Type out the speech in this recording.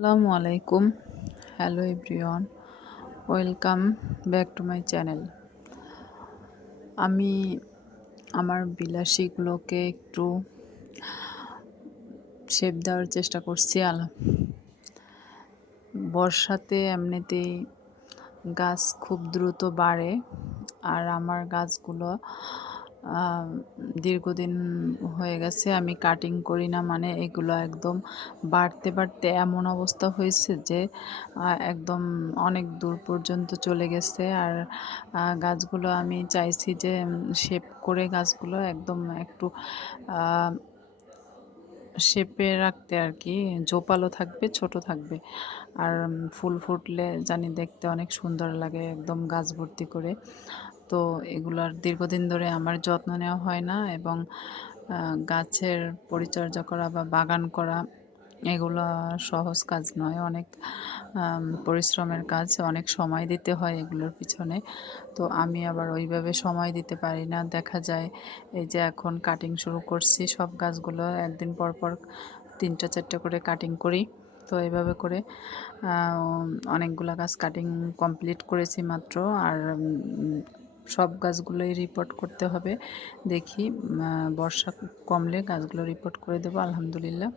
আসসালামু আলাইকুম। Hello everyone welcome back to my channel আমি আমার বিলাসীগুলোকে একটু শেপ দেওয়ার চেষ্টা করছি। আল, বর্ষাতে এমনিতেই গাছ খুব দ্রুত বাড়ে, আর আমার গাছগুলো দীর্ঘদিন হয়ে গেছে, আমি কাটিং করি না মানে এগুলো একদম বাড়তে বাড়তে এমন অবস্থা হয়েছে যে একদম অনেক দূর পর্যন্ত চলে গেছে। আর গাছগুলো আমি চাইছি যে শেপ করে গাছগুলো একদম একটু শেপে রাখতে আর কি, জোপালো থাকবে, ছোট থাকবে। আর ফুল ফুটলে জানি দেখতে অনেক সুন্দর লাগে একদম গাছ ভর্তি করে। তো এগুলার দীর্ঘদিন ধরে আমার যত্ন নেওয়া হয় না এবং গাছের পরিচর্যা করা বা বাগান করা এগুলো সহজ কাজ নয়, অনেক পরিশ্রমের কাজ, অনেক সময় দিতে হয় এগুলোর পিছনে। তো আমি আবার ওইভাবে সময় দিতে পারি না। দেখা যায় এই যে এখন কাটিং শুরু করছি, সব গাছগুলো একদিন পর পর তিনটা চারটা করে কাটিং করি। তো এভাবে করে অনেকগুলো গাছ কাটিং কমপ্লিট করেছি মাত্র। আর সব গাছগুলোই রিপোর্ট করতে হবে। দেখি বর্ষা কমলে গাছগুলো রিপোর্ট করে দেবো, আলহামদুলিল্লাহ।